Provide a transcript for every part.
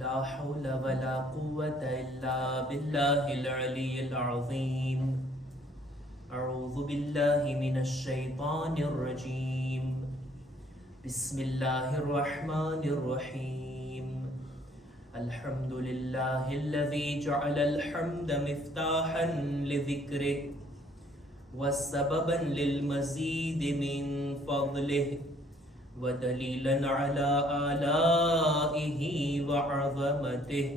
لا حول ولا قوة إلا بالله العلي العظيم. أعوذ بالله من الشيطان الرجيم. بسم الله الرحمن الرحيم. الحمد لله الذي جعل الحمد مفتاحا لذكره وسببا للمزيد من فضله ودليلا على آلائه وعظمته.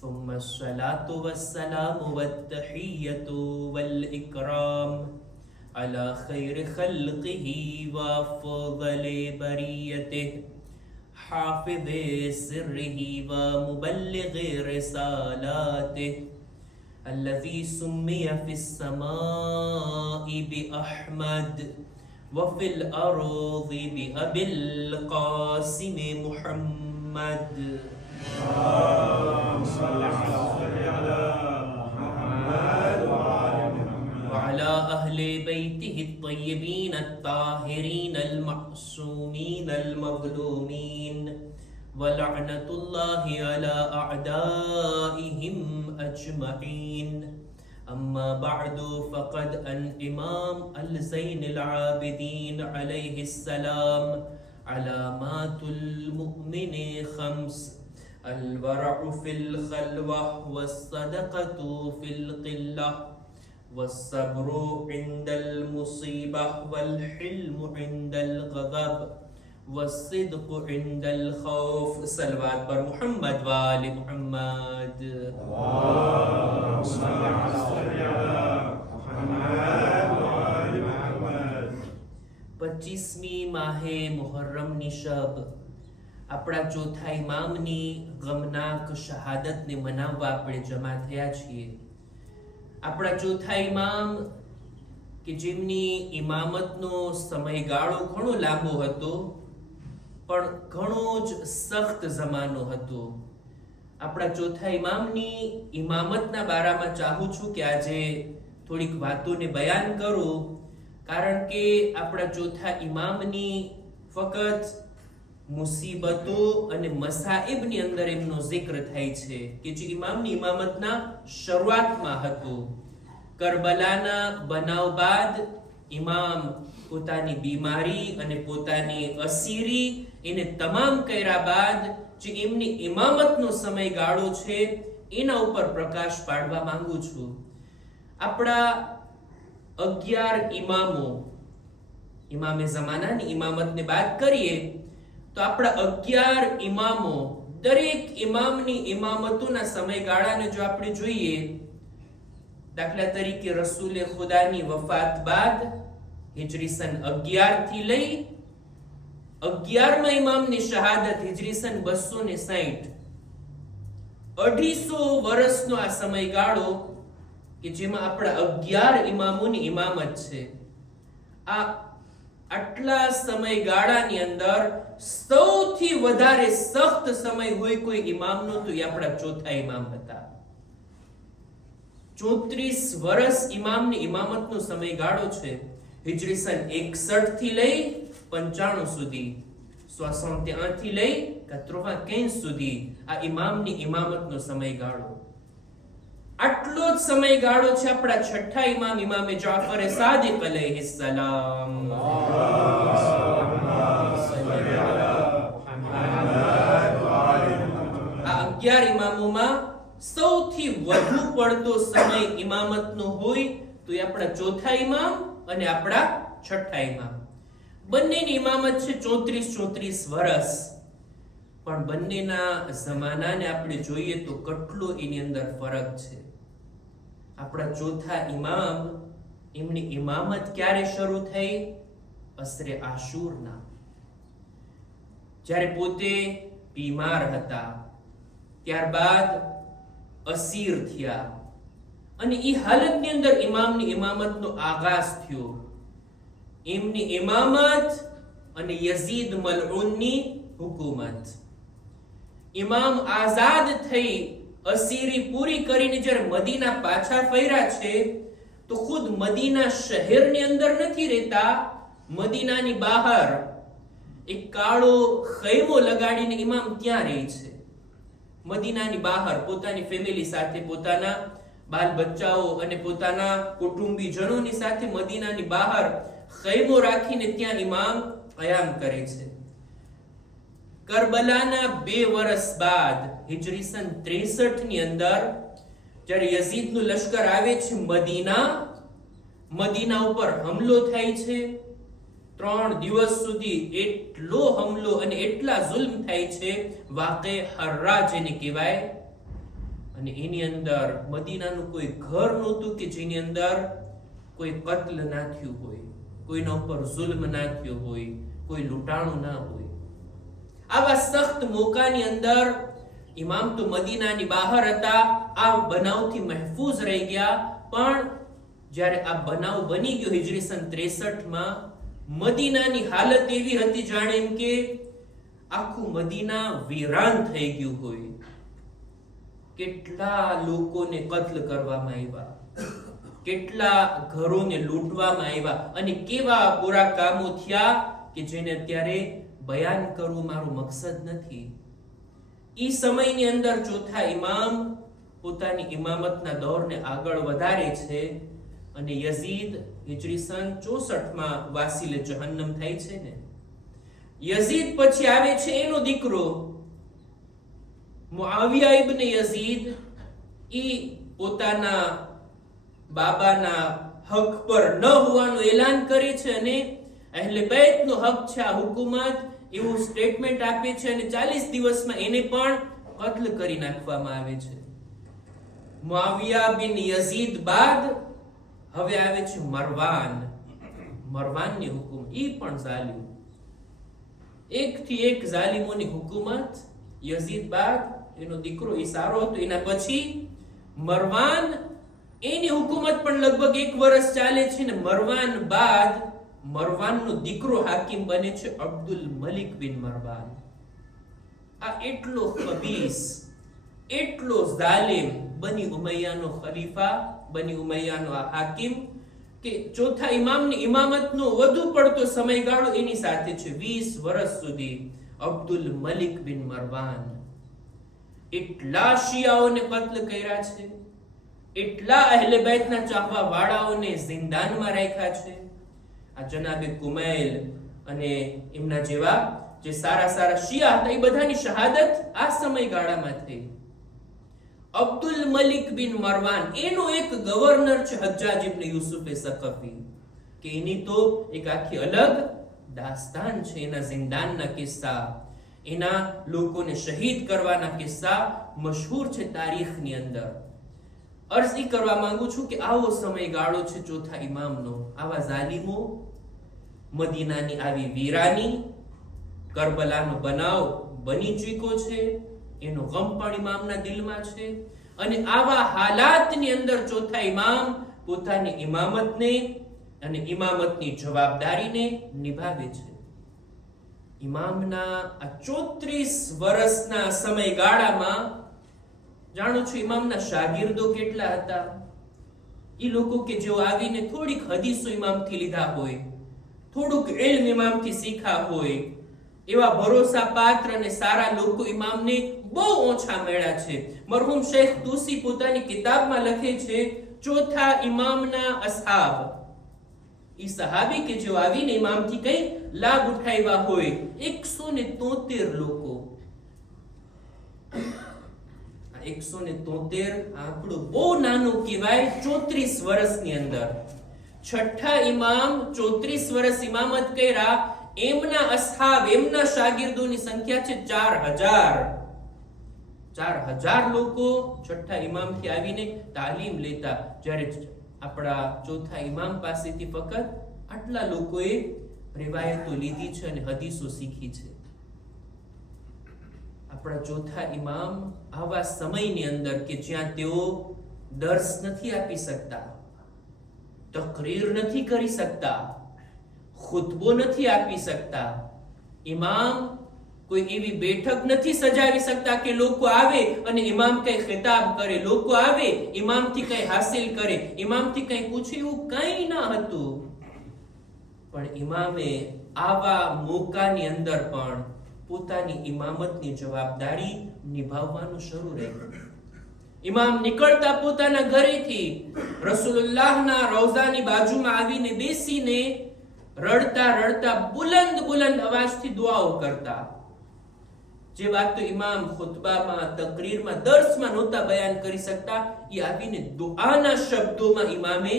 ثم الصلاة والسلام والتحية والإكرام على خير خلقه وأفضل بريته حافظ سره ومبلغ رسالاته الذي سمي في السماء بأحمد وفي الأرض بأبي القاسم محمد. اللهم صل على محمد وعلى أهل بيته الطيبين الطاهرين المعصومين المظلومين ولعنة الله على أعدائهم أجمعين. أما بعد فقد الإمام الزين العابدين عليه السلام علامات المؤمن خمس: الورع في الخلوة والصدقة في القلة والصبر عند المصيبة والحلم عند الغضب والصدق عند الخوف. صلوات پر محمد وآل محمد. اللهم صل على محمد وآل محمد. 25મી માહે મુહર્રમની શબ આપણા ચોથા ઇમામની ગમનાક શહાદતને મનાવવા આપણે જમા થયા છીએ. આપણા ચોથા ઇમામ કે જેમની ઇમામતનો સમયગાળો ઘણો લાંબો હતો પણ ઘણો જ સખ્ત જમાનો હતો. આપણા ચોથા ઇમામની ઇમામતના બારામાં ચાહું છું કે આજે થોડીક વાતોને બયાન કરું, કારણ કે આપણા ચોથા ઇમામની ફક્ત મુસીબતો અને મસાઈબની અંદર એમનો જિક્ર થાય છે કે જે ઇમામની ઇમામતના શરૂઆતમાં હતું. કરબલાના બનાવ બાદ ઇમામ પોતાની બીમારી અને પોતાની અસીરી એને તમામ કર્યા બાદ જે એમની ઇમામતનો સમયગાળો છે એના ઉપર પ્રકાશ પાડવા માંગુ છું. આપણા 11 ઇમામો, ઇમામે ઝમાનાની ઇમામતને બાદ કરીએ તો આપણા 11 ઇમામો, દરેક ઇમામની ઇમામતોના સમયગાળાને જો આપણે જોઈએ, દાખલા તરીકે રસૂલે ખુદાની વફાત બાદ હિજરી સન 11 થી લઈ 11મા ઇમામની શહાદત હિજરી સન 260, 250 વર્ષનો આ સમયગાળો કે જેમાં આપણા 11 ઇમામોની ઇમામત છે. આ આટલા સમયગાળાની અંદર સૌથી વધારે સખ્ત સમય હોય કોઈ ઇમામનો તો એ આપણા ચોથા ઇમામ હતા. 34 વર્ષ ઇમામની ઇમામતનો સમયગાળો છે. હિજરી સન 61 થી લઈ 95 સુધી, 61 થી લઈ 95 સુધી આ ઇમામની ઇમામતનો સમયગાળો. આટલો જ સમયગાળો છે આપણા છઠ્ઠા ઇમામ ઇમામે જાફર સાદિક અલૈહિસ સલામ. આ 11 ઇમામોમાં સૌથી વધુ પડતો સમય ઇમામતનો હોય તો એ આપણા ચોથા ઇમામ અને આપણા છઠ્ઠા ઇમામ. બંનેની ઇમામત છે 34 વર્ષ, પણ બંનેના જમાનાને આપણે જોઈએ તો કેટલો એની અંદર ફરક છે. આપણા ચોથા ઇમામ, એમની ઇમામત ક્યારે શરૂ થઈ? અસરે આશુરના, જ્યારે પોતે બીમાર હતા, ત્યારબાદ અસીર થયા અને એ હાલતની અંદર ઇમામની ઇમામતનો આગાઝ થયો. એમની ઇમામત અને યઝીદ મલઉનની હુકુમત. ઇમામ આઝાદ થઈ અસીરી પૂરી કરીને જ્યારે મદીના પાછા ફર્યા છે તો ખુદ મદીના શહેરની અંદર નથી રહેતા, મદીનાની બહાર એક કાળો ખૈમો લગાડીને ઇમામ ત્યાં રહે છે. મદીનાની બહાર પોતાની ફેમિલી સાથે, પોતાના બાલ બચ્ચાઓ અને પોતાના કુટુંબીજનોની સાથે મદીનાની બહાર ખૈમો રાખીને ત્યાં ઇમામ કયામ કરે છે. કરબલાના 2 વર્ષ બાદ હિજરી સન 63 ની અંદર જ્યારે યઝીદનું લશ્કર આવે છે મદીના ઉપર હુમલો થાય છે. 3 દિવસ સુધી એટલો હુમલો અને એટલા જુલ્મ થાય છે, વાકે હર્રા જેને કહેવાય. અને એની અંદર મદીનાનું કોઈ ઘર નહોતું કે જેની અંદર કોઈ કત્લ ના થયું હોય, કોઈના ઉપર જુલ્મ ના થયો હોય, કોઈ લૂંટાણું ના હોય. આવા સખ્ત મોકાની અંદર ઇમામ તો મદીનાની બહાર હતા, આ બનાવથી મહેફૂઝ રહી ગયા. પણ જ્યારે આ બનાવ બની ગયો હિજરી સન 63 માં, મદીનાની હાલત એવી હતી જાણે એમ કે આખું મદીના વીરાન થઈ ગયું હોય. કેટલા લોકોને કત્લ કરવામાં આવ્યા, કેટલા ઘરોને લૂંટવામાં આવ્યા અને કેવા બુરા કામો થયા કે જેને અત્યારે બયાન કરવું મારું મકસદ નથી. ઈ સમયની અંદર ચોથા ઇમામ પોતાની ઇમામતના દૌરને આગળ વધારે છે અને યઝીદ હિજરી સન 64 માં વાસીલે જહન્નમ થાય છે ને. યઝીદ પછી આવે છે એનો દીકરો મુઆવિયા ઇબ્ન યઝીદ. ઈ પોતાના બાબાના હક પર ન હોવાનું એલાન કરે છે અને અહેલે બેતનો હક છે આ હુકુમત એવું સ્ટેટમેન્ટ આપે છે અને 40 દિવસમાં એને પણ કત્લ કરી નાખવામાં આવે છે. મુઆવિયા બિન યઝીદ બાદ હવે આવે છે મરવાનની હુકુમત. ઈ પણ જાલિમ, એકથી એક જાલિમોની હુકુમત. યઝીદ બાદ એનો દીકરો ઈ સારો હતો, એના પછી મરવાન, એની હુકુમત પણ લગભગ 1 વર્ષ ચાલે છે ને મરવાન બાદ મરવાનનો દીકરો હાકિમ બને છે અબ્દુલ મલિક બિન મરવાન. આ એટલો ખબીસ, એટલો જાલિમ બની ઉમૈયાનો ખલીફા, બની ઉમૈયાનો આ હાકિમ કે ચોથા ઇમામની ઇમામતનો વધુ પડતો સમયગાળો એની સાથે છે 20 વર્ષ સુધી. અબ્દુલ મલિક બિન મરવાન એટલા શિયાઓને કત્લ કર્યા છે, એટલા અહેલે બેતના ચાહવા વાળાઓને જિંદાનમાં રાખ્યા છે. આ જનાબે કુમૈલ અને એમના જેવા જે સારા શિયા હતા એ બધાની શહાદત આ સમયગાળામાં થઈ. અબ્દુલ મલિક બિન મરવાન એનો એક ગવર્નર છે હજ્જાજ ઇબ્ન યુસુફ સકફી, કે એની તો એક આખી અલગ દાસ્તાન છે. એના જિંદાનના કિસ્સા, એના લોકોને શહીદ કરવાના કિસ્સા મશહૂર છે તારીખની અંદર. અર્જ ઈ કરવા માંગુ છું કે આવો સમયગાળો છે ચોથા ઇમામનો. આવા જાલિમો, મદીનાની આવી વીરાની, કરબલાનો બનાવ બની ચૂક્યો છે, એનો ગમ પણ ઇમામના દિલમાં છે. અને આવા હાલાતની અંદર ચોથા ઇમામ પોતાની ઇમામતને અને ઇમામતની જવાબદારીને નિભાવે છે. ઇમામના આ 34 વર્ષના સમયગાળામાં જાણો છો ઇમામના શાગીર્દો કેટલા હતા. એ લોકો કે જેઓ આવીને થોડીક હદીસો ઇમામથી લીધા હોય, થોડુંક ઇલ્મ ઇમામથી શીખ્યા હોય, એવા ભરોસા પાત્ર અને સારા લોકો ઇમામને બહુ ઓછા મળ્યા છે. મરહુમ શેખ તુસી પોતાની કિતાબમાં લખે છે ચોથા ઇમામના અસહાબ, ઈ સહાબી કે જેઓ આવીને ઇમામથી કઈ લાભ ઉઠાવ્યા હોય 173 લોકો. 173 આંકડો બહુ નાનો કહેવાય 34 વર્ષની અંદર. છઠ્ઠા ઇમામ 34 વર્ષ ઇમામત કર્યા, એમના અસહાબ, એમના શાગીર્દોની સંખ્યા છે 4000 લોકો છઠ્ઠા ઇમામથી આવીને તાલીમ લેતા. જ્યારે આપણા ચોથા ઇમામ પાસેથી ફક્ત આટલા લોકોએ રિવાયતો લીધી છે અને હદીસો શીખી છે. આપણા ચોથા ઇમામ આવા સમયની અંદર કે જ્યાં તેઓ દર્સ નથી આપી શકતા, તકરીર નથી કરી શકતા, ખુતબો નથી આપી શકતા, ઇમામ કોઈ એવી બેઠક નથી સજાવી શકતા કે લોકો આવે અને ઇમામ કઈ ખિતાબ કરે, લોકો આવે ઇમામથી કઈ હાસિલ કરે, ઇમામથી કઈ પૂછે, એવું કઈ ના હતું. પણ ઇમામે આવા મોકાની અંદર પણ પોતાની ઇમામતની જવાબદારી નિભાવવાનું શરૂ રાખ્યું. ઇમામ નીકળતા પોતાના ઘરેથી રસૂલુલ્લાહના રોઝાની બાજુમાં આવીને બેસીને રડતા રડતા બુલંદ બુલંદ અવાજથી દુઆઓ કરતા. જે વાત તો ઇમામ ખુતબામાં, તકરીરમાં, દર્સમાં નહોતા બયાન કરી શકતા, એ આવીને દુઆના શબ્દોમાં ઇમામે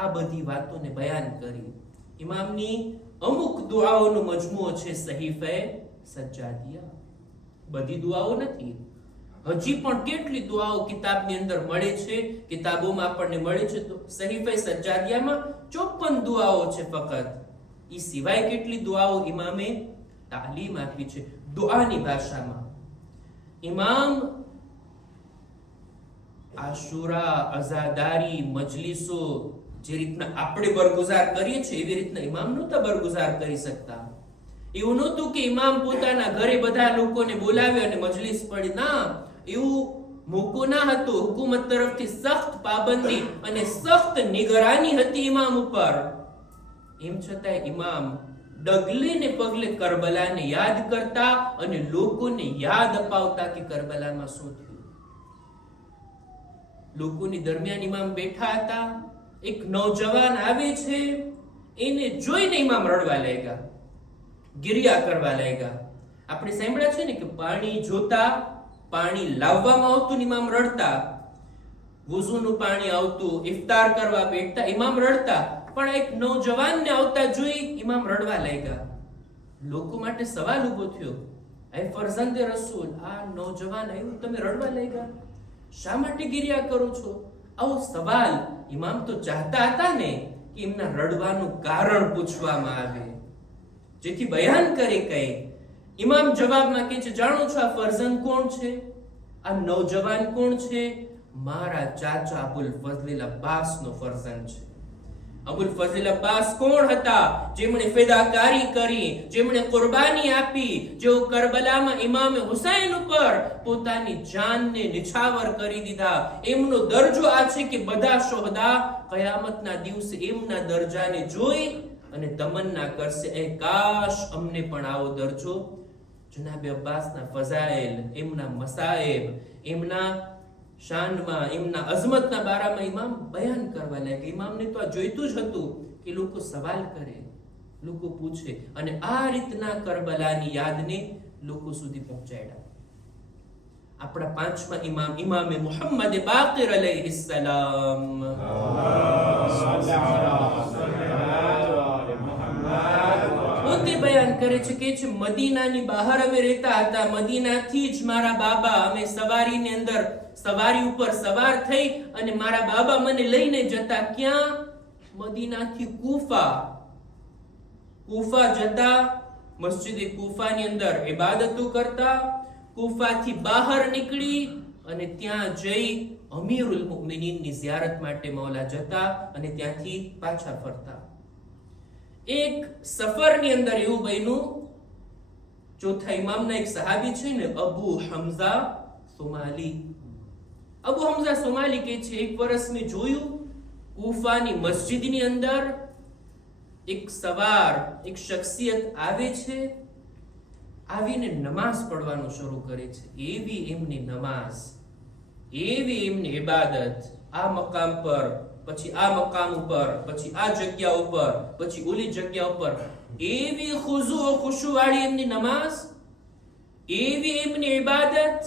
આ બધી વાતોને બયાન કરી. ઇમામની અમુક દુઆઓનો મજમુઓ છે સહીફે સજ્જાદિયા. બધી દુઆઓ નથી, હજી પણ કેટલી દુઆઓ કિતાબની અંદર મળે છે, કિતાબોમાં આપણને મળે છે. તો સહીફે સજ્જાદિયામાં 54 દુઆઓ છે ફક્ત. એ સિવાય કેટલી દુઆઓ ઇમામે તાલીમ આપી છે દુઆની ભાષામાં. ઇમામ આશુરા, અઝાદારી, મજલિસો જે રીતના આપણે બરગુજાર કરીએ છીએ એવી રીતના ઇમામ નહોતા બરગુજાર કરી શકતા. એવું નહોતું કે ઇમામ પોતાના ઘરે બધા લોકોને બોલાવે અને મજલિસ પડી. ના, એવું મોકો ના હતું. હુકુમત તરફથી સખ્ત પાબંદી અને સખ્ત નિગરાની હતી ઇમામ ઉપર. એમ છતાં ઇમામ ડગલે ને પગલે કરબલાને યાદ કરતા અને લોકોને યાદ અપાવતા કે કરબલામાં શું થયું. લોકોની દરમિયાન ઇમામ બેઠા હતા. એક નૌજવાન આવે છે, એને જોઈને ઇમામ રડવા લાગ્યા, ગિરિયા કરવા લાગ્યા. આપણે સાંભળ્યા છે ને કે પાણી જોતા પાણી લાવવામાં આવતું ને ઇમામ રડતા. વુઝુનું પાણી આવતું, ઇફતાર કરવા બેઠતા, ઇમામ રડતા. પણ એક નૌજવાનને આવતા જોઈ ઇમામ રડવા લાગ્યા. લોકો માટે સવાલ ઉભો થયો, એ ફરઝંદે રસૂલ, આ નૌજવાન આવ્યું, તમે રડવા લાગ્યા, શા માટે ગિરિયા કરો છો? આવો સવાલ ઇમામ તો ચાહતા હતા ને કે એમના રડવાનું કારણ પૂછવામાં આવે, જેથી બયાન કરે. કઈ ઇમામ જવાબમાં કહે છે, જાણો છો આ ફરઝંદ કોણ છે? આ નૌજવાન કોણ છે? મારા ચાચા અબુલ ફઝલ અબ્બાસ નો ફરઝંદ છે. અબુલ ફઝલ અબ્બાસ કોણ હતા? જેમણે ફિદાકારી કરી, જેમણે કુરબાની આપી, જેઓ કરબલામાં ઇમામ હુસૈન ઉપર પોતાની જાનને નિછાવર કરી દીધા. એમનો દરજ્જો આ છે કે બધા શોહદા કયામતના દિવસે એમના દરજાને જોઈ અને તમન્ના કરશે, એ કાશ અમને પણ આવો દરજ્જો. જનાબે અબ્બાસના ફઝાઇલ, એમના મસાઇબ, એમના શાનમાં, એમના અઝમતના બારામાં ઇમામ બયાન કરવા લાગ્યા. ઇમામને તો આ જોઈતું જ હતું કે લોકો સવાલ કરે, લોકો પૂછે, અને આ રીતના કરબલાની યાદને લોકો સુધી પહોંચાડ્યા. આપણા પાંચમા ઇમામ, ઇમામે મુહમ્મદ બાકિર અલૈહિસ્સલામ, પોતે બયાન કરે છે કે મદીનાની બહાર અમે રહેતા હતા. મદીનાથી જ મારા બાબા, અમે સવારીની અંદર સવારી ઉપર સવાર થઈ અને મારા બાબા મને લઈને જતા. ક્યાં? મદીનાથી કૂફા. કૂફા જતા, મસ્જિદે કૂફાની અંદર ઇબાદતો કરતા. કૂફાથી બહાર નીકળી અને ત્યાં જઈ અમીરુલ મુમિનીનની ઝિયારત માટે મૌલા જતા અને ત્યાંથી પાછા ફરતા. એક સફરની અંદર એવું બન્યું, ચોથા ઇમામના એક સહાબી છે ને, અબુ હમઝા સોમાલી. અબુ હમઝા સોમાલી કહે છે, એક વર્ષ મેં જોયું કૂફાની મસ્જિદની અંદર એક સવાર, એક શખ્સિયત આવે છે, આવીને નમાઝ પડવાનું શરૂ કરે છે. એવી એમની નમાઝ, એવી એમની ઇબાદત, આ મકામ પર, પછી આ મકામ ઉપર, પછી આ જગ્યા ઉપર, પછી ઓલી જગ્યા ઉપર, એવી ખુશુ ખુશુ વાળી એમની નમાઝ, એવી એમની ઇબાદત,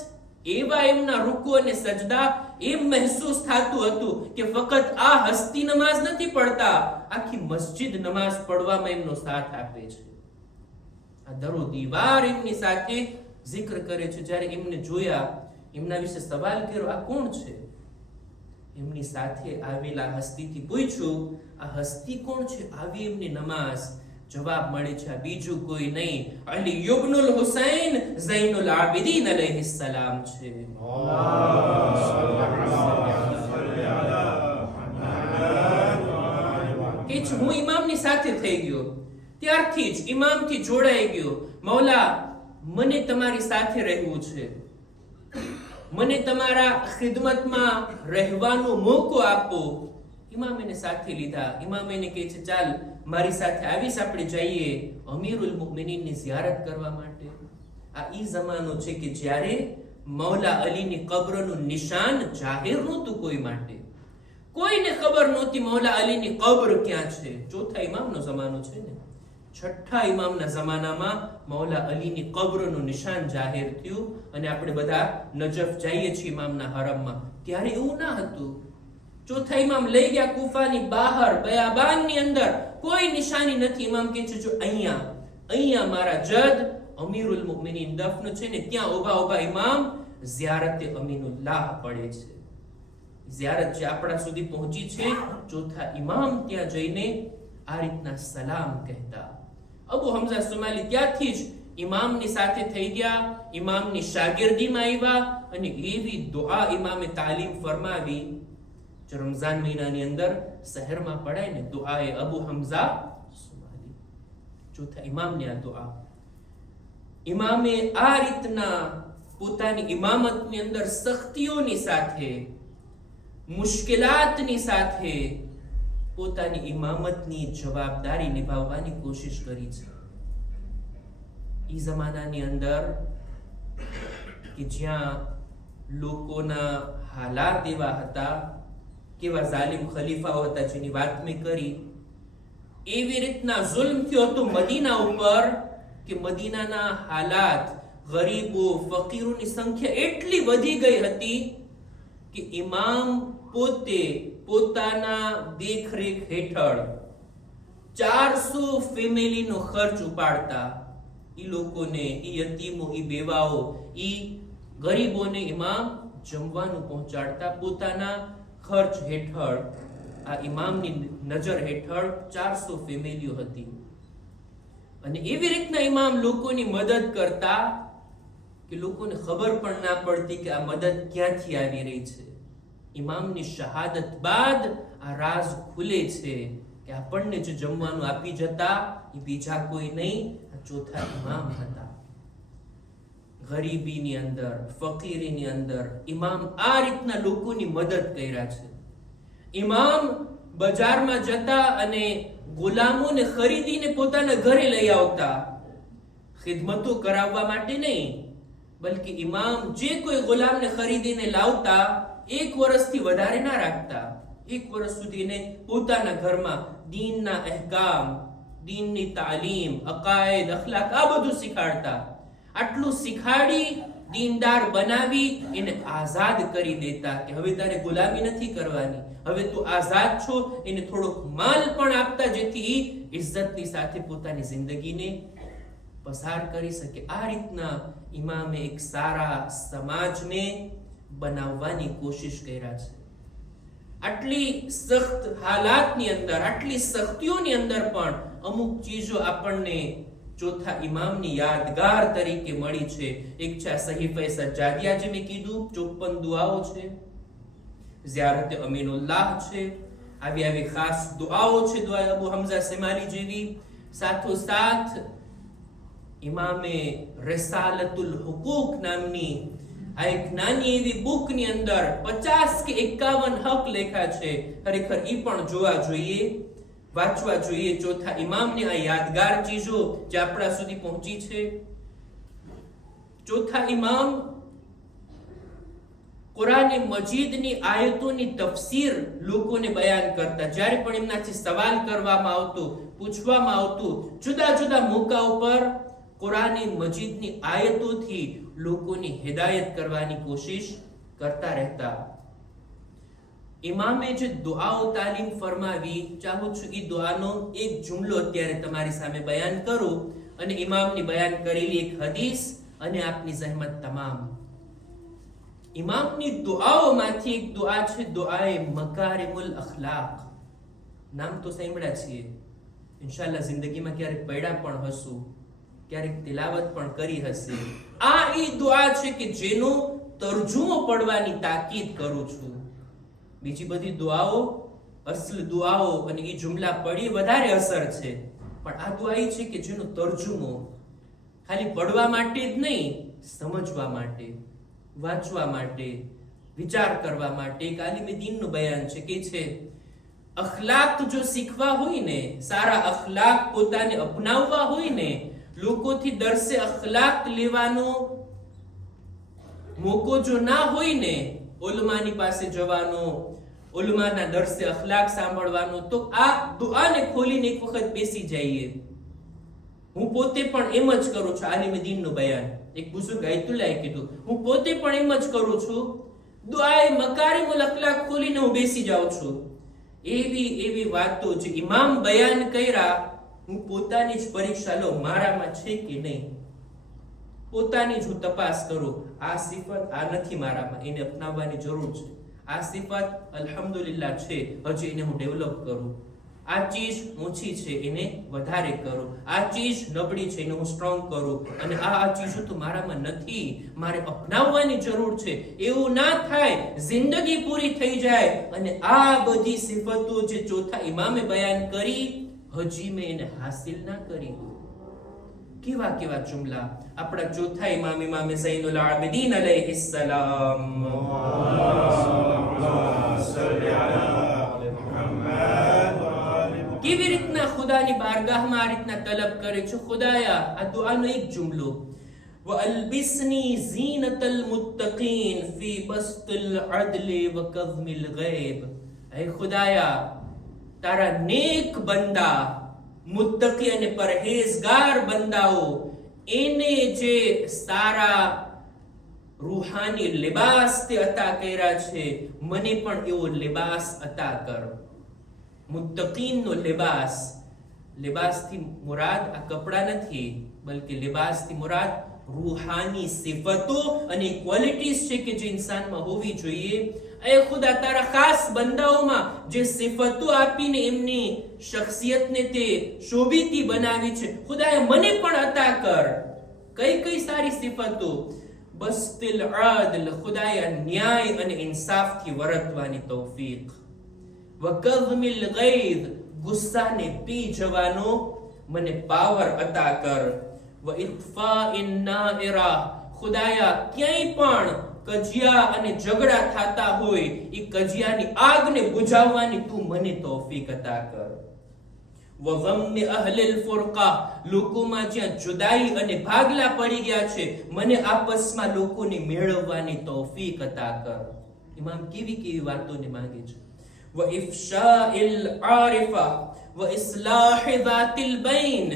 એવા એમના રૂકુ અને સજદા. એમ મહેસૂસ થતું હતું કે ફક્ત આ હસ્તી નમાઝ નથી પડતા, આખી મસ્જિદ નમાઝ પડવામાં એમનો સાથ આપે છે. આ દરો દીવાર એમની સાથે zikr કરે છે. જ્યારે એમને જોયા, એમના વિશે સવાલ કર્યો, આ કોણ છે? એમની સાથે આવેલા હસ્તીથી પૂછ્યું, આ હસ્તી કોણ છે? આવી એમની નમાઝ. જવાબ મળે છે, આ બીજું કોઈ નહીં, અલી ઇબ્નુલ હુસૈન ઝૈનુલ આબિદીન અલૈહિસ્સલામ છે. કે હું ઇમામની સાથે થઈ ગયો, ત્યારથી જ ઇમામથી જોડાઈ ગયો. મૌલા, મને તમારી સાથે રહેવું છે, મને તમારા ખિદમતમાં રહેવાનો મોકો આપો. ઇમામ એને સાથે લીધા. ઇમામ એને કહે છે, ચાલ મારી સાથે આવીશ, આપણે જઈએ અમીરુલ મુમિનીનની ઝિયારત કરવા માટે. આ ઈ જમાનો છે કે જ્યારે મૌલા અલીની કબ્રનું નિશાન જાહેર નહોતું કોઈ માટે. કોઈને ખબર નહોતી મૌલા અલીની કબ્ર ક્યાં છે. ચોથા ઇમામનો જમાનો છે ને. છઠ્ઠા ઇમામના જમાનામાં મૌલા અલીની કબ્રનું નિશાન જાહેર થયું અને આપણે બધા નજફ જઈએ છીએ ઇમામના હરમમાં. ત્યારે એવું ના હતું. ચોથા ઇમામ લઈ ગયા કુફાની બહાર બયાબાનની અંદર, કોઈ નિશાની નથી. ઇમામ કહે છે, જો અહીંયા મારા જદ અમીરુલ મુમિનીન દફન છે ને, ત્યાં ઊભા ઇમામ ઝિયારતે અમીનુલ્લાહ પડે છે. ઝિયારત જે આપણા સુધી પહોંચી છે, ચોથા ઇમામ ત્યાં જઈને આ રીતના સલામ કહેતા. અબુ હમઝા સુમાલી ત્યાંથી જ ઇમામની સાથે થઈ ગયા, ઇમામની શાગિર્દીમાં આવ્યા અને એવી દુઆ ઇમામે તાલીમ ફરમાવી. જો રમઝાન મહિનાની અંદર શહેરમાં પડાય ને દુઆએ અબુ હમઝા સુમાલી, ચોથા ઇમામની આ દુઆ. ઇમામે આ રીતના પોતાની ઇમામતની અંદર સખ્તીઓની સાથે, મુશ્કેલાતની સાથે પોતાની ઇમામતની જવાબદારી નિભાવવાની કોશિશ કરી છે. ઈ જમાનાની અંદર કે જ્યાં લોકોના હાલાત એવા હતા, કેવા જાલિમ ખલીફાઓ હતા જેની વાત મેં કરી, એવી રીતના જુલ્મ થયો હતો મદીના ઉપર કે મદીનાના હાલાત, ગરીબો, ફકીરોની સંખ્યા એટલી વધી ગઈ હતી કે ઇમામ પોતે પોતાના દેખરેખ હેઠળ 400 ફેમિલીનો ખર્ચ ઉપાડતા. ઈ લોકોને, ઈ યતીમો, ઈ બેવાઓ, ઈ ગરીબોને ઇમામ જમવાનું પહોંચાડતા. પોતાના ખર્ચ હેઠળ, આ ઇમામની નજર હેઠળ 400 ફેમિલીઓ હતી. અને એવી રીતના ઇમામ લોકોની મદદ કરતા કે લોકોને ખબર પણ ના પડતી કે આ મદદ ક્યાંથી આવી રહી છે. ઇમામની શહાદત બાદ આ રાજ ખુલે છે કે આપણને જે જમવાનું આપી જતા એ બીજા કોઈ નહીં, આ ચોથા ઇમામ હતા. ગરીબીની અંદર, ફકીરીની અંદર ઇમામ આ રીતના લોકોની મદદ કર્યા છે. ઇમામ બજારમાં જતા અને ગુલામોને ખરીદીને પોતાના ઘરે લઈ આવતા, ખિદમતો કરાવવા માટે નહીં, બલકે ઇમામ જે કોઈ ગુલામને ખરીદીને લાવતા 1 વર્ષથી વધારે ના રાખતા. 1 વર્ષ સુધી એને પોતાના ઘરમાં દીનના અહેકામ, દીનની તાલીમ, અકાયદ, અખલાક આ બધું શીખાડતા. આટલું શીખાડી દીનદાર બનાવી એને આઝાદ કરી દેતા કે હવે તારે ગુલામી નથી કરવાની, હવે તું આઝાદ છો. એને થોડોક માલ પણ આપતા જેથી ઇજ્જતની સાથે પોતાની જિંદગીને પસાર કરી શકે. આ રીતના ઇમામે એક સારા સમાજને બનાવવાની કોશિશ કર્યા છે. આટલી સખ્ત હાલાતની અંદર, આટલી સખ્તીઓની અંદર પણ અમુક ચીજો આપણને ચોથા ઇમામની યાદગાર તરીકે મળી છે. એક છે સહીફે સજ્જાદિયા, જે મેં કીધું 54 દુઆઓ છે. ઝિયારતે અમીનુલ્લાહ છે. આવી ખાસ દુઆઓ છે, દુઆ અબુ હમઝા સુમાલી જેવી. સાથોસાથ ઇમામે રિસાલતુલ હુકૂક નામની આ એક નાની એવી બુકની અંદર 50 કે 51 હક લેખા છે. ખરેખર ઈ પણ જોવા જોઈએ, વાંચવા જોઈએ. ચોથા ઇમામની આ યાદગાર ચીજો જે આપણા સુધી પહોંચી છે. ચોથા ઇમામ કુરાન મજીદની આયતોની તફસીર લોકોને બયાન કરતા. જ્યારે પણ એમનાથી સવાલ કરવામાં આવતો, પૂછવામાં આવતું, જુદા જુદા મોકા ઉપર કુરાન મજીદની આયતોથી લોકોની હિદાયત કરવાની કોશિશ કરતા રહેતા. ઇમામે જે દુઆઓ તાલીમ ફરમાવી, ચાહું છું એ દુઆનો એક જુમલો અત્યારે તમારી સામે બયાન કરું અને ઇમામની બયાન કરેલી એક હદીસ અને આપની જહેમત તમામ. ઇમામની દુઆઓમાંથી એક દુઆ છે, દુઆએ મકારિમુલ અખલાક. નામ તો સાંભળ્યા છીએ, ઇન્શાઅલ્લાહ જિંદગીમાં ક્યારેક પડ્યા પણ હશું, ક્યારેક તિલાવત પણ કરી હશે. આ એ દુઆ છે કે જેનો તર્જુમો પડવાની તાકીદ કરું છું. બીજી બધી દુઆઓ, અસલ દુઆઓ અને એ જુમલા પડી વધારે અસર છે, પણ આ દુઆ એ છે કે જેનો તર્જુમો ખાલી પડવા માટે જ નહીં, સમજવા માટે, વાંચવા માટે, વિચાર કરવા માટે. એક આલિમે દીનનું બયાન છે કે છે અખલાક જો શીખવા હોય ને, સારા અખલાક પોતાને અપનાવવા હોય ને, લોકોથી દરસે અખલાક લેવાનો મોકો જો ના હોય ને, ઉલમાની પાસે જવાનો, ઉલમાના દરસે અખલાક સાંભળવાનો, તો આ દુઆને ખોલીને એક વખત બેસી જઈએ. હું પોતે પણ એમ જ કરું છું. આલિમ દીનનું બયાન એક બુઝુર્ગ આયતુલ્લાહે કીધું, હું પોતે પણ એમ જ કરું છું. દુઆએ મકારિમુલ અખલાક ખોલીને હું બેસી જાઉં છું. એવી વાતો જે ઇમામ બયાન કર્યા, હું પોતાની જ પરીક્ષા લઉં, મારામાં છે કે નહીં. પોતાની જ હું તપાસ કરું. આ સિફત આ નથી મારામાં, એને અપનાવવાની જરૂર છે. આ સિફત અલ્હમ્દુલિલ્લાહ છે, હજી એને હું ડેવલપ કરું. આ ચીજ ઓછી છે, એને વધારે કરું. આ ચીજ નબળી છે, એને હું સ્ટ્રોંગ કરું. અને આ ચીજો તો મારામાં નથી, મારે અપનાવવાની જરૂર છે. એવું ના થાય જિંદગી પૂરી થઈ જાય અને આ બધી સિફતો જે ચોથા ઇમામે બયાન કરી, હજી મેં એને હાસિલ ના કરી. કેવા કેવા જુમલા આપણા ચોથા ઇમામ ઇમામે ઝૈનુલ આબિદીન અલૈહિસ્સલામ કેવી રીતના ખુદાની બારગાહમાં આ રીતના તલબ કરે છે. ખુદાયા, આ દુઆનો એક જુમલો, વઅલ્બિસની ઝીનતલ મુત્તકીન ફી બસ્તિલ અદલ વકઝમિલ ગૈબ. હે ખુદાયા, તારા નેક બંદા, મુત્તકી અને પરહેઝગાર બંદાઓ, એને જે સારા રૂહાની લિબાસ તે અતા કર્યા છે, મને પણ એવો લિબાસ અતા કર. મુત્તકીનનો લિબાસ, લિબાસથી મુરાદ આ કપડા નથી, બલકે લિબાસથી મુરાદ રૂહાની સિફતો અને ક્વોલિટીઝ છે કે જે ઇન્સાનમાં હોવી જોઈએ. એ ખુદા, તારા ખાસ બંદાઓમાં જે સિફતો આપીને એમની શખ્સિયતને તે શોભીતી બનાવી છે, ખુદાએ મને પણ અતા કર. કઈ કઈ સારી સિફતો? બસ્તિલ અદલ, ખુદાએ ન્યાય અને ઇન્સાફથી વર્તવાની તૌફીક. વકઝમિલ ગૈઝ, ગુસ્સાને પી જવાનો મને પાવર અતા કર. વઇત્ફાઇન નાઇરા, ખુદાયા ક્યાંય પણ કજિયા અને ઝઘડા થતા હોય, એ કજિયાની આગને બુઝાવવાની તું મને તૌફીક અતા કર. વઝમ્મ અહલિલ ફુરકા, લોકોમાં જ્યાં જુદાઈ અને ભાગલા પડી ગયા છે, મને આપસમાં લોકોને મેળવવાની તૌફીક અતા કર. ઇમામ કેવી કેવી વાતોને માંગે છે. વઇફશાઇલ આરિફા વઇસ્લાહી ذاتિલ બૈન,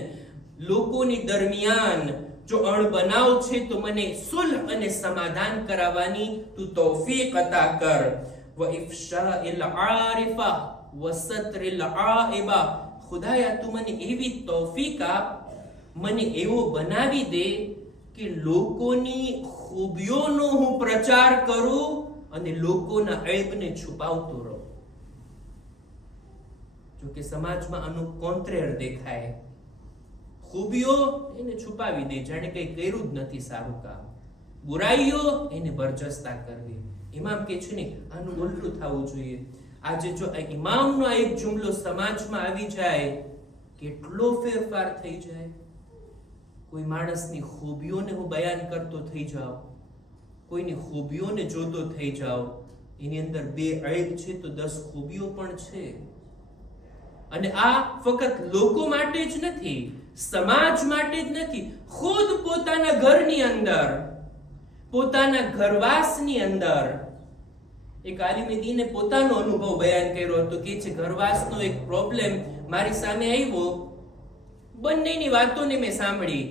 લોકોની દરમિયાન જો અણબનાવ છે તો મને સુલહ અને સમાધાન કરાવવાની તું તૌફીક અતા કર. વઇફશાઇલ આરિફા વસત્રિલ આઇબા, ખુદાયા તું મને એવી તૌફીક આપ, મને એવો બનાવી દે કે લોકોની ખૂબીઓનો હું પ્રચાર કરું અને લોકોના ઐબને છુપાવતો રહું. જો કે સમાજમાં આનું કોન્ટ્રેર દેખાય. ખૂબીઓ એને છુપાવી દે, જાણે કઈ કર્યું જ નથી સારું કામ. બુરાઈઓ એને બરજસ્તા કરવી. ઇમામ કે છે ને, આનું ઉલટું થવું જોઈએ. આજે જો આ ઇમામનો આ એક જુમલો સમાજમાં આવી જાય, કેટલો ફેરફાર થઈ જાય. કોઈ માણસની ખૂબીઓને હું બયાન કરતો થઈ જાઉં, કોઈની ખૂબીઓને જોતો થઈ જાઉં, એની અંદર 2 ઐબ છે તો 10 ખૂબીઓ પણ છે. અને આ ફક્ત લોકો માટે જ નથી, સમાજ માટે જ નથી, ખુદ પોતાના ઘરની અંદર, પોતાના ઘરવાસની અંદર. એક આલિમે દીને પોતાનો અનુભવ બયાન કર્યો હતો કે છે, ઘરવાસનો એક પ્રોબ્લેમ મારી સામે આવ્યો. બંનેની વાતોને મેં સાંભળી.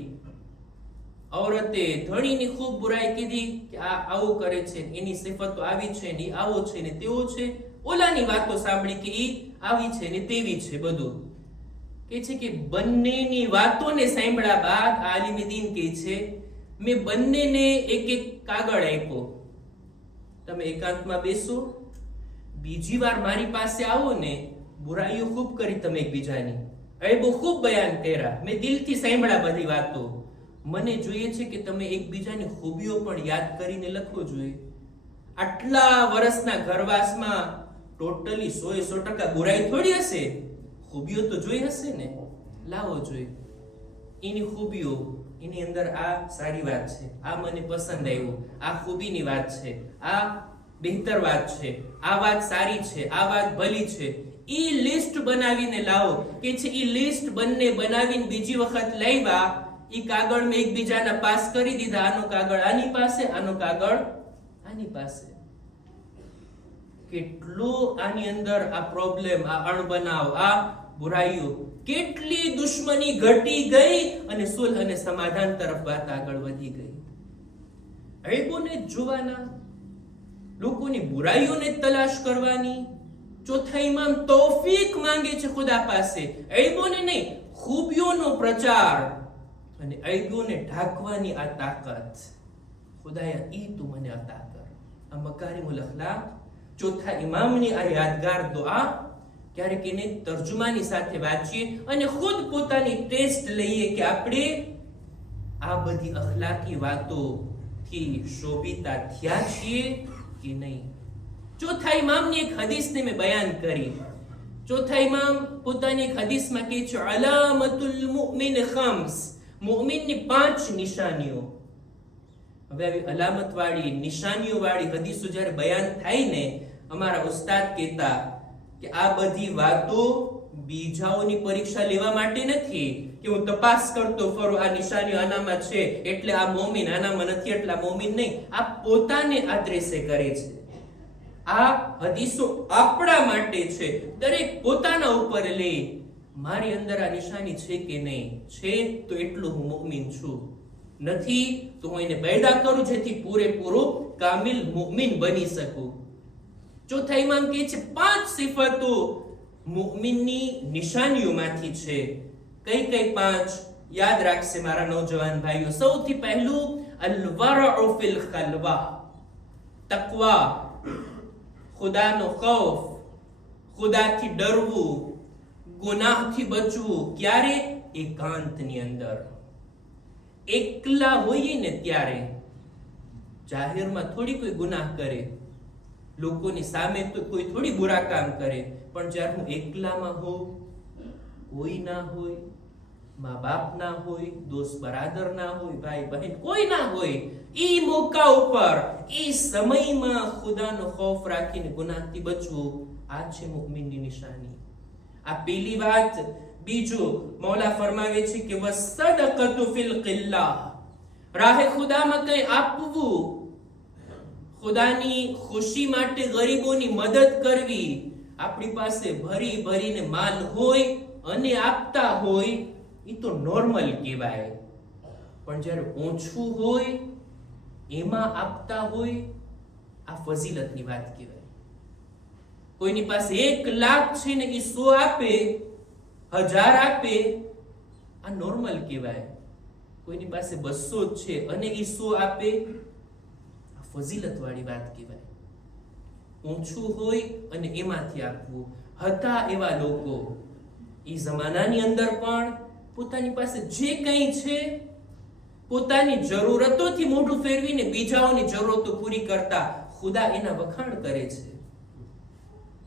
ઔરતે ધણીની ખૂબ બુરાઈ કીધી કે આ આવું કરે છે, એની સિફતો આવી છે ને આવો છે ને તેવો છે. ઓલાની વાતો સાંભળી કે ઈ આવી છે ને તેવી છે. બધું કે છે કે બંનેની વાતોને સાંભળ્યા બાદ આલિમે દીન કહે છે, મેં બંનેને એક એક કાગળ આપ્યો, તમે એકાંતમાં બેસો, બીજી વાર મારી પાસે આવો ને, બુરાઈઓ ખૂબ કરી તમે એકબીજાની, ઐબો ખૂબ બયાન કર્યા, મેં દિલથી સાંભળ્યા બધી વાતો. મને જોઈએ છે કે તમે એકબીજાની ખૂબીઓ પણ યાદ કરીને લખવો જોઈએ. આટલા વર્ષના ઘરવાસમાં ટોટલી 100% બુરાઈ થોડી હશે, ખૂબીઓ તો જોઈ હશે ને, લાવો જોઈએ એની ખૂબીઓ. એની અંદર આ સારી વાત છે, આ મને પસંદ આવ્યું, આ ખૂબીની વાત છે, આ બહેતર વાત છે, આ વાત સારી છે, આ વાત ભલી છે. ઈ લિસ્ટ બનાવીને લાવો. કે છે ઈ લિસ્ટ બંને બનાવીને બીજી વખત લાવ્યા, ઈ કાગળમાં એકબીજાના પાસ કરી દીધા. આનો કાગળ આની પાસે, આનો કાગળ આની પાસે. કેટલો આની અંદર આ પ્રોબ્લેમ, આ અણબનાવ, આ બુરાઈઓ, કેટલી દુશ્મની ઘટી ગઈ અને સુલહ અને સમાધાન તરફ વાત આગળ વધી ગઈ. અયબોને જોવાના, લોકોની બુરાઈઓને તલાશ કરવાની. ચોથા ઇમામ તૌફીક માંગે છે ખુદા પાસે, અયબોને નહીં, ખૂબીઓનો પ્રચાર અને અયબોને ઢાંકવાની આ તાકાત. ખુદાયા ઈ તું મને અતા કર. આ મકારીમુલ અખલાક ચોથા ઇમામની આ યાદગાર દુઆ ક્યારેક એને તર્જુમાની સાથે વાંચીએ અને ખુદ પોતાની ટેસ્ટ લઈએ કે આપણે આ બધી અખલાકી વાતોથી શોભિતા થયા છીએ કે નહીં. ચોથા ઇમામની એક હદીસને મેં બયાન કરી. ચોથા ઇમામ પોતાની એક હદીસમાં કહે છે, અલામતુલ મુમિન ખમ્સ, મુમિનની 5 નિશાનીઓ. હવે આવી અલામત વાળી, નિશાનીઓ વાળી હદીસો જ્યારે બયાન થાય ને, અમારા ઉસ્તાદ કહેતા કે આ બધી વાતો બીજાઓની પરીક્ષા લેવા માટે નથી કે હું તપાસ કરતો ફરું આ નિશાનીઓ આનામાં છે એટલે આ મોમિન, આનામાં નથી એટલે આ મોમિન નહીં. આ પોતાને આદ્રેસે કરે છે. આ હદીસો આપણા માટે છે. દરેક પોતાના ઉપર લે, મારી અંદર આ નિશાની છે કે નહીં, છે તો એટલું હું મુમિન છું, નથી તો હું એને પેદા કરું જેથી પૂરેપૂરો કામિલ મુમિન બની શકું. ચોથા ઇમામ કહે છે 5 સિફતો મુમિનની નિશાનીઓમાંથી છે. કઈ કઈ 5 યાદ રાખશે મારા નૌજવાન ભાઈઓ. સૌથી પહેલું અલ-વરઉ ફિલ ખલવા, તકવા, ખુદાનો ખૌફ, ખુદાથી ડરવું, ગુનાહથી બચવું. ક્યારે? એકાંતની અંદર, એકલા હોઈએ ને ત્યારે. જાહેરમાં થોડી કોઈ ગુનાહ કરે, લોકોની સામે તો કોઈ થોડી બુરા કામ કરે, પણ જ્યારે હું એકલામાં હોઉં, કોઈ ના હોય, મા બાપ ના હોય, દોસ્ત બરાદર ના હોય, ભાઈ બહેન કોઈ ના હોય, ઈ મોકા ઉપર, ઈ સમયમાં ખુદાનો ખૌફ રાખીને ગુનાહથી બચવું, આ છે મુમિનની નિશાની. આ પહેલી વાત. બીજું, મૌલા ફરમાવે છે કે વસદકતુ ફિલ કિલ્લા, રાહે ખુદામાં કંઈ આપવું, ખુદાની ખુશી માટે ગરીબોની મદદ કરવી. આપણી પાસે ભરી ભરીને માલ હોય અને આપતા હોય, એ તો નોર્મલ કહેવાય. પણ જ્યારે ઓછું હોય એમાં આપતા હોય, આ ફઝીલતની વાત કહેવાય. કોઈની પાસે 1 લાખ છે ને એ 100 આપે, 1000 આપે, આ નોર્મલ કહેવાય. કોઈની પાસે 200 છે અને એ 100 આપે, આ ફઝીલત વાળી વાત કહેવાય. ઓછું હોય અને એમાંથી આપવું. હતા એવા લોકો એ જમાનાની અંદર પણ પોતાની પાસે જે કંઈ છે પોતાની જરૂરતોથી મોઢું ફેરવીને બીજાઓની જરૂરતો પૂરી કરતા. ખુદા એના વખાણ કરે છે.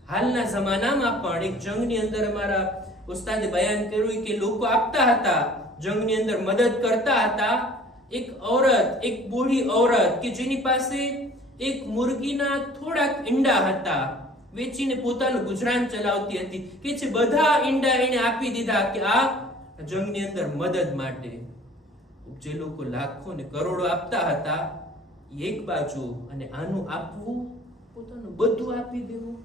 હાલના જમાનામાં પણ એક જંગની અંદર અમારા ઉસ્તાદે બયાન કર્યું કે લોકો આપતા હતા, જંગની અંદર મદદ કરતા હતા. એક औरत, એક બૂઢી औरत કે જેની પાસે એક મુર્ગીના થોડાક ઈંડા હતા, વેચીને પોતાનું ગુજરાન ચલાવતી હતી. કે છે બધા ઈંડા એને આપી દીધા કે આ જંગની અંદર મદદ માટે. જે લોકો લાખો ને કરોડો આપતા હતા એક બાજુ, અને આનું આપવું, પોતાનું બધું આપી દેવું.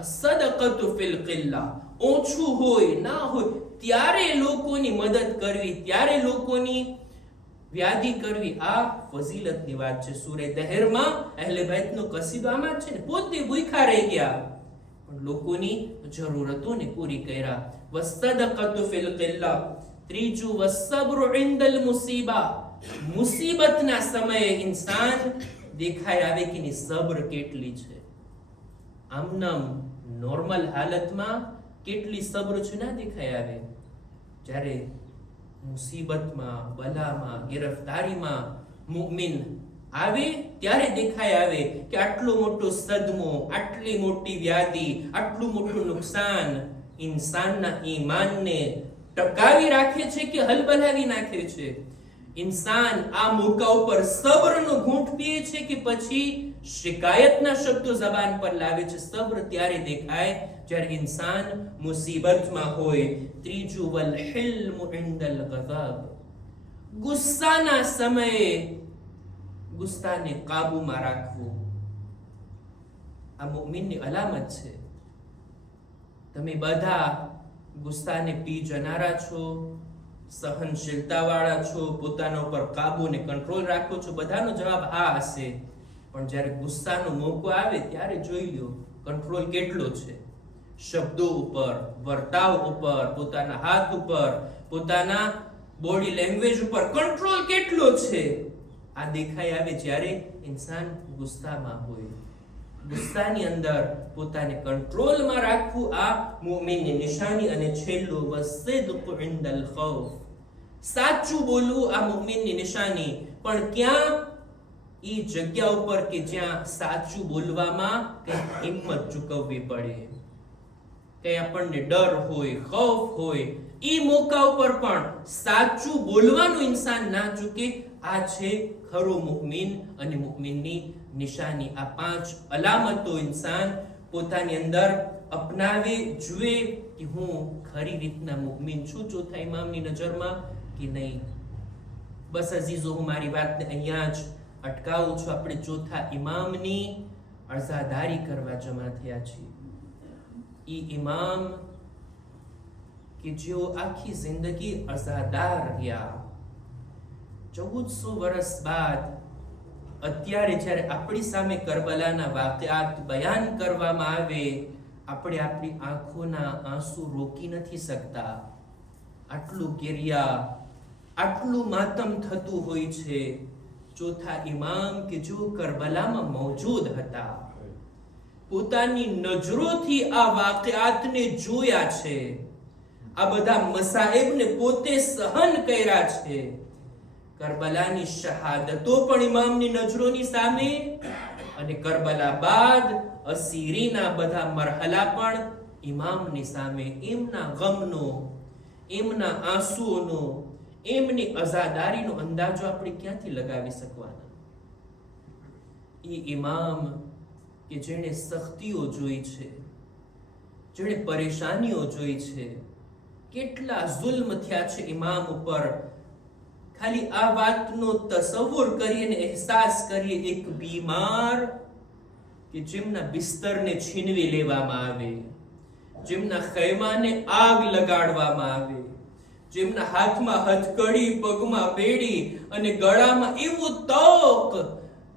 અસદકતુ ફિલ કિલ્લા, ઓછું હોય ના હોય ત્યારે લોકોની મદદ કરવી, ત્યારે લોકોની વ્યાધિ કરવી, આ ફઝીલતની વાત છે. સૂરે દહેરમાં અહેલે બૈતનો કસીદો આમાં છે ને, પોતે ભૂખ્યા રહી ગયા પણ લોકોની જરૂરતોને પૂરી કર્યા. વસદકતુ ફિલ કિલ્લા. ત્રીજું વસબ્રુ ઇન્દલ મુસીબા, મુસીબતના સમયે ઇન્સાન દેખાય આવે કે ની સબ્ર કેટલી છે. આમનામ નોર્મલ હાલતમાં કેટલી સબ્ર છે ના દેખાય આવે. જ્યારે મુસીબતમાં, બલામાં, ગિરફતારીમાં મુમિન આવે ત્યારે દેખાય આવે કે આટલો મોટો સદમો, આટલી મોટી વ્યાધિ, આટલું મોટું નુકસાન ઇન્સાનના ઈમાનને ટકાવી રાખે છે કે હલબલાવી નાખે છે. ઇન્સાન આ મોકા ઉપર સબ્રનો ઘૂંટ પીએ છે કે પછી શિકાયતના શબ્દો જબાન પર લાવે છે. સબ્ર ત્યારે દેખાય જ્યારે ઇન્સાન મુસીબતમાં હોય. ત્રીજું વલ હિલ્મુ ઇન્દલ ગઝબ, ગુસ્સાના સમયે ગુસ્સાને કાબુમાં રાખવું. આ મુમિનની અલામત છે. તમે બધા ગુસ્સાને પી જનારા છો, સહનશીલતા વાળા છો, પોતાના ઉપર કાબુ ને કંટ્રોલ રાખો છો. બધાનો જવાબ હા હશે. પણ જ્યારે ગુસ્સાનો મોકો આવે ત્યારે જોઈ લો કંટ્રોલ કેટલો છે. શબ્દો ઉપર, વર્તાવ ઉપર, પોતાના હાથ ઉપર, પોતાના બોડી લેંગ્વેજ ઉપર કંટ્રોલ કેટલો છે. આ દેખાઈ આવે જ્યારે ઇન્સાન ગુસ્સામાં હોય. ગુસ્સાની અંદર પોતાને કંટ્રોલમાં રાખવું આ મુમિનની નિશાની. અને છેલ્લું વસિદ્કુ ઇન્દલ ખૌફ, સાચું બોલવું આ મુમિનની નિશાની. પણ ક્યાં? ઈ જગ્યા ઉપર કે જ્યાં સાચું બોલવામાં કે હિંમત ચૂકવવી પડે, કે આપણને ડર હોય, ખૌફ હોય, ઈ મોકા ઉપર પણ સાચું બોલવાનું ઇન્સાન ના ચૂકે. આ છે ખરો મુમિન અને મુમિનની નિશાની. આ 5 અલામતો ઇન્સાન પોતાની અંદર અપનાવે, જુએ કે હું ખરી રીતના મુમિન છું ચોથા ઇમામની નજરમાં કે નહીં. બસ અઝીઝો, હું મારી વાતને અહીંયા જ અટકાવું છું. આપણે ચોથા ઇમામની અરઝાદારી કરવા જમા થયા છીએ. ઈ ઇમામ કે જેઓ આખી જિંદગી અરઝાદાર રહ્યા. 1400 વર્ષ બાદ અત્યારે જ્યારે આપણી સામે કરબલાના વાકિયાત બયાન કરવામાં આવે, આપણે આપણી આંખોના આંસુ રોકી નથી શકતા. આટલું ગિરિયા, આટલું માતમ થતું હોય છે. ચોથા ઇમામ કે જો કરબલામાં મોજૂદ હતા, પોતાની નજરોથી આ વાકિયાતને જોયા છે, આ બધા મસાઇબને પોતે સહન કર્યા છે. કરબલાની શહાદતો પણ ઇમામની નજરોની સામે, અને કરબલા બાદ અસીરીના બધા મરહલા પણ ઇમામની સામે. એમના ગમનો, એમના આંસુઓનો, એમની અઝાદારીનો અંદાજો આપણે ક્યાંથી લગાવી શકવાના? એ ઇમામ કે જેણે સખ્તીઓ જોઈ છે, જેણે પરેશાનીઓ જોઈ છે, કેટલા જુલ્મ થયા છે ઇમામ ઉપર. ખાલી આ વાતનો તસવ્વુર કરીએ ને અહેસાસ કરીએ, એક બીમાર કે જેમના બિસ્તરને છીનવી લેવામાં આવે, જેમના ખૈમાને આગ લગાડવામાં આવે, જેમના હાથમાં હથકડી, પગમાં બેડી અને ગળામાં એવું તોક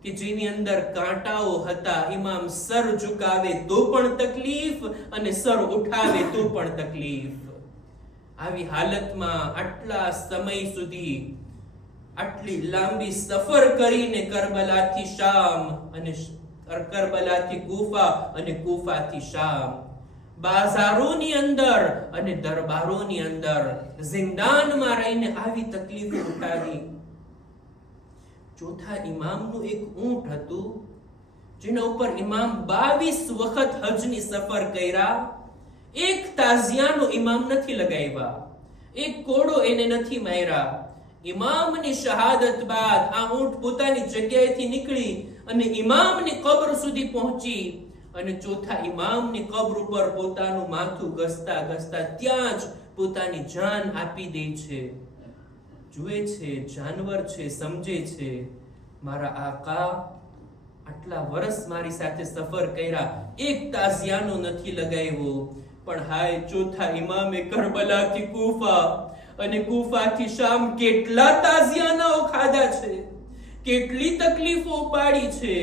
કે જેની અંદર કાંટાઓ હતા. ઇમામ સર ઝુકાવે તો પણ તકલીફ અને સર ઉઠાવે તો પણ તકલીફ. આવી હાલતમાં આટલા સમય સુધી, આટલી લાંબી સફર કરીને કરબલાથી શામ અને કરબલાથી કૂફા અને કૂફાથી શામ, બાજારોની અંદર અને દરબારોની અંદર જિંદાનમાં રહીને આવી તકલીફો ઉઠાવી. ચોથા ઇમામનું એક ઊંટ હતું જેના ઉપર ઇમામ 22 વખત હજની સફર કર્યા. એક તાઝિયાનો ઇમામ નથી લગાવ્યા, એક કોડો એને નથી માર્યા. ઇમામની શહાદત બાદ આ ઊંટ પોતાની જગ્યાએથી નીકળી અને ઇમામની કબ્ર સુધી પહોંચી અને ચોથા ઇમામની કબ્ર ઉપર પોતાનું માથું ઘસતા ઘસતા ત્યાં જ પોતાની જાન આપી દે છે. જુએ છે, જાનવર છે, સમજે છે, મારા આકા આટલા વર્ષ મારી સાથે સફર કર્યા, એક તાઝિયાનો નથી લગાવ્યો. પણ હાય, ચોથા ઇમામે કરબલાથી કૂફા અને કૂફાથી શામ કેટલા તાઝિયાનાઓ ખાધા છે, કેટલી તકલીફો ઉપાડી છે.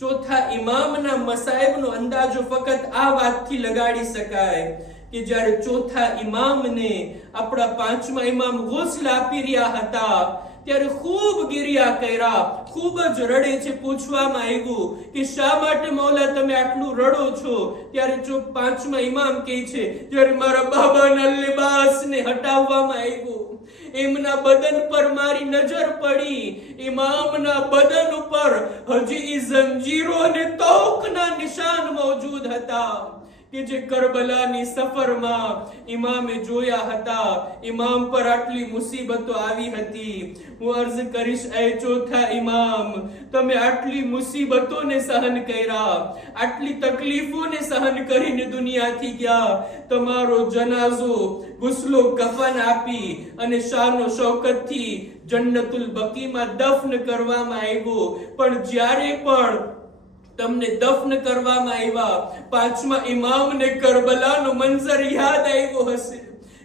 ચોથા ઇમામના મસાઇબનો અંદાજો ફક્ત આ વાતથી લગાડી શકાય કે જ્યારે ચોથા ઇમામને આપણા પાંચમા ઇમામ ગુસ્લ આપી રહ્યા હતા ત્યારે ખૂબ ગિરિયા કર્યા, ખૂબ જ રડે છે. પૂછવામાં આવ્યું કે શા માટે મૌલા તમે આટલું રડો છો? ત્યારે પાંચમા ઇમામ કહે છે, જ્યારે મારા બાબાના લિબાસને હટાવવામાં આવ્યું, એમના બદન પર મારી નજર પડી, ઇમામના બદન ઉપર હજી જંજીરો અને તોકના નિશાન મોજૂદ હતા. કે જે કરબલાની સફરમાં ઇમામે જોયા હતા, ઇમામ પર આટલી મુસીબતો આવી હતી. હું અર્જ કરીશ, એ ચોથા ઇમામ, તમે આટલી મુસીબતોને સહન કર્યા, આટલી તકલીફોને સહન કરીને દુનિયાથી ગયા. તમારો જનાઝો ગુસ્લો કફન આપી અને શાનો શૌકતથી જન્નતુલ બકીમાં દફન કરવામાં આવ્યો. પણ જ્યારે પણ તમને દફન કરવામાં આવ્યા, પાંચમા ઇમામને કરબલાનો મંઝર યાદ આવ્યો હશે.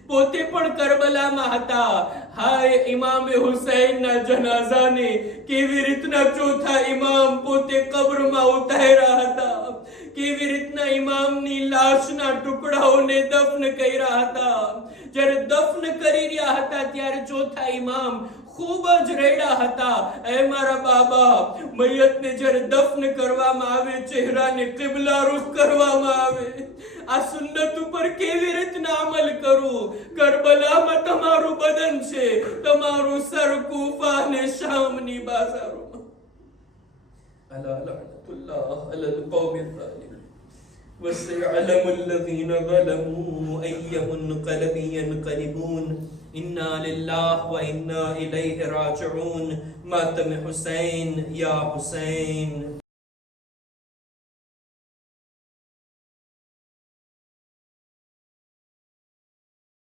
પોતે પણ કરબલામાં હતા. હાય ઇમામે હુસૈનના જનાઝાને કેવી રીતના ચોથા ઇમામ પોતે કબ્રમાં ઉતાર્યા હતા, કેવી રીતના ઇમામની લાશના ટુકડાઓને દફન કર્યા હતા. જ્યારે દફન કરી રહ્યા હતા ત્યારે ચોથા ઇમામ ખૂબ જ રેડા હતા. એ મારા બાબા, મૈયતને જ્યારે દફન કરવામાં આવે, ચહેરાને કિબલા રૂખ કરવામાં આવે, આ સુન્નત ઉપર કેવી રીતના અમલ કરું? કરબલામાં તમારું બદન છે, તમારું સર કૂફા અને શામની બાજારોમાં. અલા લઅનતુલ્લાહ અલલ કૌમિલ ઝાલિમીન وسيعلم الذين ظلموا أي منقلب ينقلبون إنا لله وإنا إليه راجعون. मातम हुसैन या हुसैन.